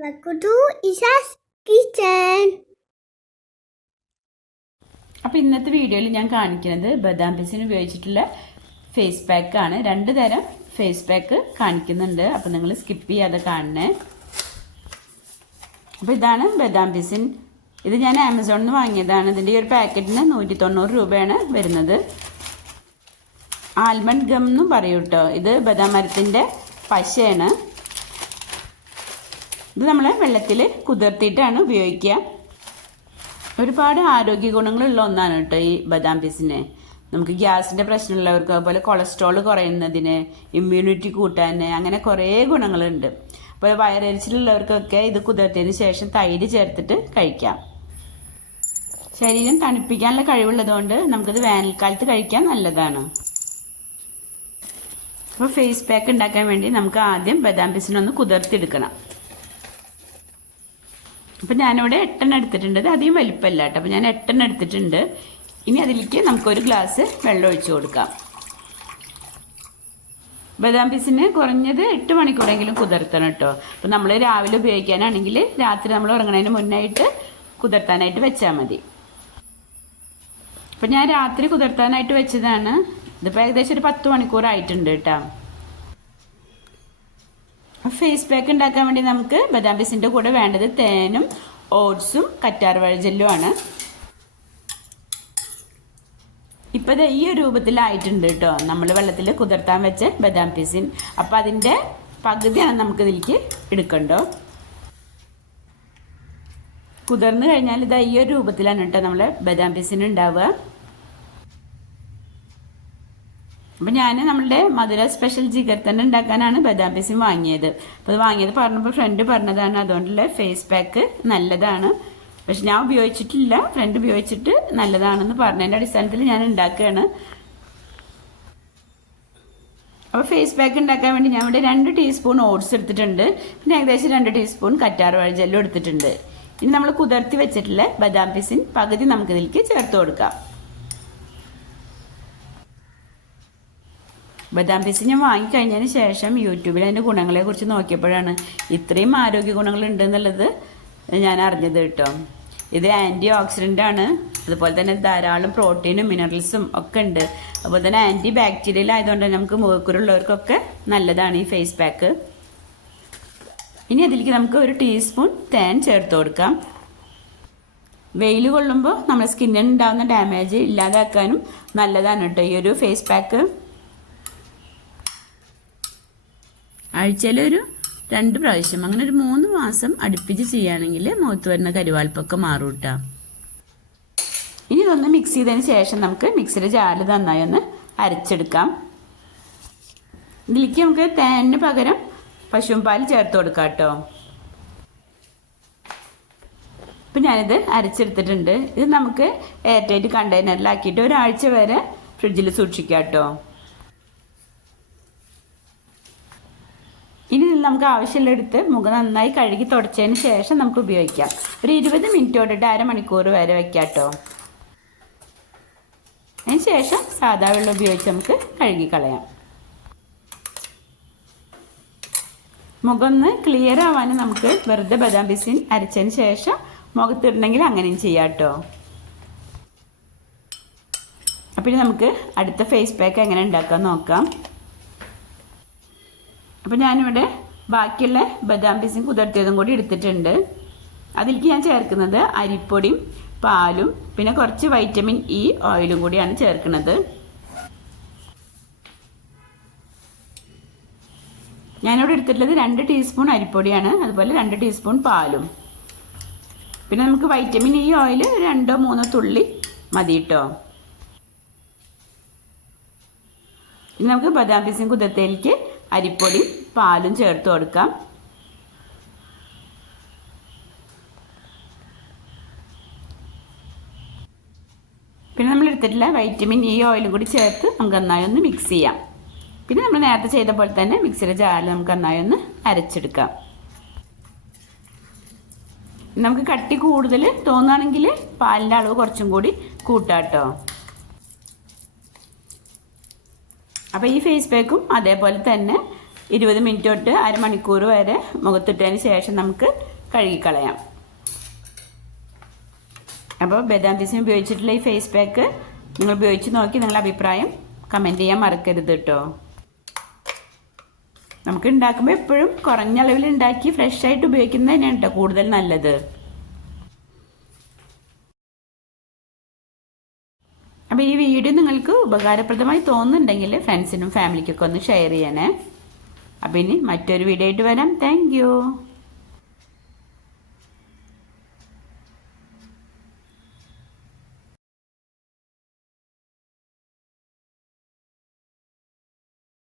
Welcome to Isha's Kitchen. അപ്പോൾ ഇന്നത്തെ വീഡിയോയിൽ ഞാൻ കാണിക്കുന്നത് ബദാം പിസിന് ഉപയോഗിച്ചിട്ടുള്ള ഫേസ് പാക്കാണ്. 2 തരം ഫേസ് പാക്ക് കാണിക്കുന്നുണ്ട്. അപ്പോൾ നിങ്ങൾ സ്കിപ്പ് ചെയ്യാതെ കാണണേ. അപ്പോൾ ഇതാണ് ബദാം പിസിൻ. ഇത് ഞാൻ ആമസോണിൽ നിന്ന് വാങ്ങിയതാണ്. ഇതിൻ്റെ ഈ ഒരു പാക്കറ്റിന് 190 രൂപയാണ് വരുന്നത്. ആൽമണ്ട് ഗം എന്നും പറയും കേട്ടോ. ഇത് ബദാം മരത്തിൻ്റെ പശയാണ്. ഇത് നമ്മൾ വെള്ളത്തിൽ കുതിർത്തിയിട്ടാണ് ഉപയോഗിക്കുക. ഒരുപാട് ആരോഗ്യ ഗുണങ്ങളുള്ള ഒന്നാണ് കേട്ടോ ഈ ബദാം പിസിന്. നമുക്ക് ഗ്യാസിൻ്റെ പ്രശ്നമുള്ളവർക്ക്, അതുപോലെ കൊളസ്ട്രോൾ കുറയുന്നതിന്, ഇമ്മ്യൂണിറ്റി കൂട്ടാൻ, അങ്ങനെ കുറേ ഗുണങ്ങളുണ്ട്. അപ്പോൾ വയറരിച്ചിലുള്ളവർക്കൊക്കെ ഇത് കുതിർത്തതിന് ശേഷം തൈര് ചേർത്തിട്ട് കഴിക്കാം. ശരീരം തണുപ്പിക്കാനുള്ള കഴിവുള്ളതുകൊണ്ട് നമുക്കിത് വേനൽക്കാലത്ത് കഴിക്കാൻ നല്ലതാണ്. അപ്പോൾ ഫേസ് പാക്ക് ഉണ്ടാക്കാൻ വേണ്ടി നമുക്ക് ആദ്യം ബദാം പിസിനൊന്ന് കുതിർത്തെടുക്കണം. അപ്പോൾ ഞാനിവിടെ 8 എടുത്തിട്ടുണ്ട്. ഇത് അധികം വലിപ്പമല്ല കേട്ടോ. അപ്പോൾ ഞാൻ 8 എടുത്തിട്ടുണ്ട്. ഇനി അതിലേക്ക് നമുക്കൊരു ഗ്ലാസ് വെള്ളം ഒഴിച്ചു കൊടുക്കാം. ബദാം പിസിന് കുറഞ്ഞത് 8 മണിക്കൂറെങ്കിലും കുതിർത്തണം കേട്ടോ. അപ്പോൾ നമ്മൾ രാവിലെ ഉപയോഗിക്കാനാണെങ്കിൽ രാത്രി നമ്മൾ ഉറങ്ങുന്നതിന് മുന്നായിട്ട് കുതിർത്താനായിട്ട് വെച്ചാൽ മതി. അപ്പോൾ ഞാൻ രാത്രി കുതിർത്താനായിട്ട് വെച്ചതാണ്. ഇതിപ്പോൾ ഏകദേശം ഒരു 10 മണിക്കൂറായിട്ടുണ്ട് കേട്ടോ. ഫേസ് പാക്ക് ഉണ്ടാക്കാൻ വേണ്ടി നമുക്ക് ബദാം പിസിൻ്റെ കൂടെ വേണ്ടത് തേനും ഓട്സും കറ്റാർവാഴ ജെല്ലും ആണ്. ഇപ്പോൾ ഈ ഒരു രൂപത്തിലായിട്ടുണ്ട് കേട്ടോ നമ്മൾ വെള്ളത്തിൽ കുതിർത്താൻ വെച്ച ബദാം പിസിൻ. അപ്പോൾ അതിൻ്റെ പകുതിയാണ് നമുക്ക് ഇതിലേക്ക് എടുക്കണ്ടോ. കുതിർന്ന് കഴിഞ്ഞാൽ ഇത് ഈ ഒരു രൂപത്തിലാണ് കേട്ടോ നമ്മൾ ബദാം പിസിൻ ഉണ്ടാവുക. അപ്പം ഞാൻ നമ്മളുടെ മധുര സ്പെഷ്യൽ ജിഗർ തന്നെ ഉണ്ടാക്കാനാണ് ബദാം പിസിൻ വാങ്ങിയത്. അപ്പോൾ അത് വാങ്ങിയത് പറഞ്ഞപ്പോൾ ഫ്രണ്ട് പറഞ്ഞതാണ് അതുകൊണ്ടുള്ള ഫേസ് പാക്ക് നല്ലതാണ്. പക്ഷെ ഞാൻ ഉപയോഗിച്ചിട്ടില്ല, ഫ്രണ്ട് ഉപയോഗിച്ചിട്ട് നല്ലതാണെന്ന് പറഞ്ഞതിൻ്റെ അടിസ്ഥാനത്തിൽ ഞാൻ ഉണ്ടാക്കുകയാണ്. അപ്പോൾ ഫേസ് പാക്ക് ഉണ്ടാക്കാൻ വേണ്ടി ഞാൻ ഇവിടെ 2 ടീസ്പൂൺ ഓട്സ് എടുത്തിട്ടുണ്ട്. പിന്നെ ഏകദേശം 2 ടീസ്പൂൺ കറ്റാർവാഴ ജെല്ലും എടുത്തിട്ടുണ്ട്. ഇനി നമ്മൾ കുതിർത്തി വെച്ചിട്ടുള്ള ബദാം പിസിൻ പകുതി നമുക്കിതിലേക്ക് ചേർത്ത് കൊടുക്കാം. ബദാം പിസിൻ ഞാൻ വാങ്ങിക്കഴിഞ്ഞതിന് ശേഷം യൂട്യൂബിൽ അതിൻ്റെ ഗുണങ്ങളെക്കുറിച്ച് നോക്കിയപ്പോഴാണ് ഇത്രയും ആരോഗ്യ ഗുണങ്ങളുണ്ടെന്നുള്ളത് ഞാൻ അറിഞ്ഞത് കേട്ടോ. ഇത് ആൻറ്റി ഓക്സിഡൻ്റ് ആണ്. അതുപോലെ തന്നെ ധാരാളം പ്രോട്ടീനും മിനറൽസും ഒക്കെ ഉണ്ട്. അതുപോലെ തന്നെ ആൻറ്റി ബാക്ടീരിയൽ ആയതുകൊണ്ട് നമുക്ക് മുഖക്കുരുള്ളവർക്കൊക്കെ നല്ലതാണ് ഈ ഫേസ് പാക്ക്. ഇനി അതിലേക്ക് നമുക്ക് 1 ടീസ്പൂൺ തേൻ ചേർത്ത് കൊടുക്കാം. വെയിൽ കൊള്ളുമ്പോൾ നമ്മുടെ സ്കിന്നിന് ഉണ്ടാകുന്ന ഡാമേജ് ഇല്ലാതാക്കാനും നല്ലതാണ് കേട്ടോ ഈ ഒരു ഫേസ് പാക്ക്. ആഴ്ചയിലൊരു 2 പ്രാവശ്യം, അങ്ങനെ ഒരു 3 മാസം അടുപ്പിച്ച് ചെയ്യുകയാണെങ്കിൽ മുഖത്ത് വരുന്ന കരുവാൽപ്പൊക്കെ മാറും കേട്ടോ. ഇനി ഇതൊന്ന് മിക്സ് ചെയ്തതിന് ശേഷം നമുക്ക് മിക്സിയുടെ ജാറിൽ നന്നായി ഒന്ന് അരച്ചെടുക്കാം. ഇതിലേക്ക് നമുക്ക് തേനിന് പകരം പശുവും പാൽ ചേർത്ത് കൊടുക്കാം കേട്ടോ. ഇപ്പം ഞാനിത് അരച്ചെടുത്തിട്ടുണ്ട്. ഇത് നമുക്ക് എയർ ടൈറ്റ് കണ്ടെയ്നറിലാക്കിയിട്ട് ഒരാഴ്ച വരെ ഫ്രിഡ്ജിൽ സൂക്ഷിക്കാം കേട്ടോ. ഇനി നമുക്ക് ആവശ്യമുള്ളെടുത്ത് മുഖം നന്നായി കഴുകി തുടച്ചതിന് ശേഷം നമുക്ക് ഉപയോഗിക്കാം. ഒരു 20 മിനിറ്റ് തൊട്ടിട്ട് അരമണിക്കൂർ വരെ വയ്ക്കാം കേട്ടോ. അതിന് ശേഷം സാധാ വെള്ളം ഉപയോഗിച്ച് നമുക്ക് കഴുകി കളയാം. മുഖം ഒന്ന് ക്ലിയർ ആവാൻ നമുക്ക് വെറുതെ ബദാം പിസിൻ അരച്ചതിന് ശേഷം മുഖത്തിടണമെങ്കിൽ അങ്ങനെയും ചെയ്യാം കേട്ടോ. അപ്പോൾ ഇനി നമുക്ക് അടുത്ത ഫേസ് പാക്ക് എങ്ങനെ ഉണ്ടാക്കാൻ നോക്കാം. അപ്പോൾ ഞാനിവിടെ ബാക്കിയുള്ള ബദാം പിസിൻ കുതിർത്തിയതും കൂടി എടുത്തിട്ടുണ്ട്. അതിലേക്ക് ഞാൻ ചേർക്കുന്നത് അരിപ്പൊടിയും പാലും പിന്നെ കുറച്ച് വൈറ്റമിൻ ഇ ഓയിലും കൂടിയാണ് ചേർക്കുന്നത്. ഞാനിവിടെ എടുത്തിട്ടുള്ളത് 2 ടീസ്പൂൺ അരിപ്പൊടിയാണ്, അതുപോലെ 2 ടീസ്പൂൺ പാലും. പിന്നെ നമുക്ക് വൈറ്റമിൻ ഇ ഓയിൽ 2-3 തുള്ളി മതി കേട്ടോ. ഇനി നമുക്ക് ബദാം പിസിൻ കുതിർത്തയിലേക്ക് അരിപ്പൊടി പാലും ചേർത്ത് കൊടുക്കാം. പിന്നെ നമ്മൾ എടുത്തിട്ടുള്ള വൈറ്റമിൻ ഇ ഓയിലും കൂടി ചേർത്ത് നമുക്ക് നന്നായി ഒന്ന് മിക്സ് ചെയ്യാം. പിന്നെ നമ്മൾ നേരത്തെ ചെയ്ത പോലെ തന്നെ മിക്സിയുടെ ജാറിൽ നമുക്ക് നന്നായി ഒന്ന് അരച്ചെടുക്കാം. നമുക്ക് കട്ടി കൂടുതൽ തോന്നുകയാണെങ്കിൽ പാലിൻ്റെ അളവ് കുറച്ചും കൂടി കൂട്ടാം കേട്ടോ. അപ്പോൾ ഈ ഫേസ് പാക്കും അതേപോലെ തന്നെ 20 മിനിറ്റ് തൊട്ട് അരമണിക്കൂർ വരെ മുഖത്തിട്ടതിന് ശേഷം നമുക്ക് കഴുകിക്കളയാം. അപ്പോൾ ബദാം പിസിൻ ഉപയോഗിച്ചിട്ടുള്ള ഈ ഫേസ് പാക്ക് നിങ്ങൾ ഉപയോഗിച്ച് നോക്കി നിങ്ങളുടെ അഭിപ്രായം കമൻറ്റ് ചെയ്യാൻ മറക്കരുത് കേട്ടോ. നമുക്ക് ഉണ്ടാക്കുമ്പോൾ എപ്പോഴും കുറഞ്ഞ അളവിൽ ഉണ്ടാക്കി ഫ്രഷ് ആയിട്ട് ഉപയോഗിക്കുന്നത് തന്നെയാണ് കേട്ടോ കൂടുതൽ നല്ലത്. അപ്പോൾ ഈ വീഡിയോ നിങ്ങൾക്ക് ഉപകാരപ്രദമായി തോന്നുന്നുണ്ടെങ്കിൽ ഫ്രണ്ട്സിനും ഫാമിലിക്കൊക്കെ ഒന്ന് ഷെയർ ചെയ്യണേ. അപ്പോൾ ഇനി മറ്റൊരു വീഡിയോ ആയിട്ട് വരാം. Thank you.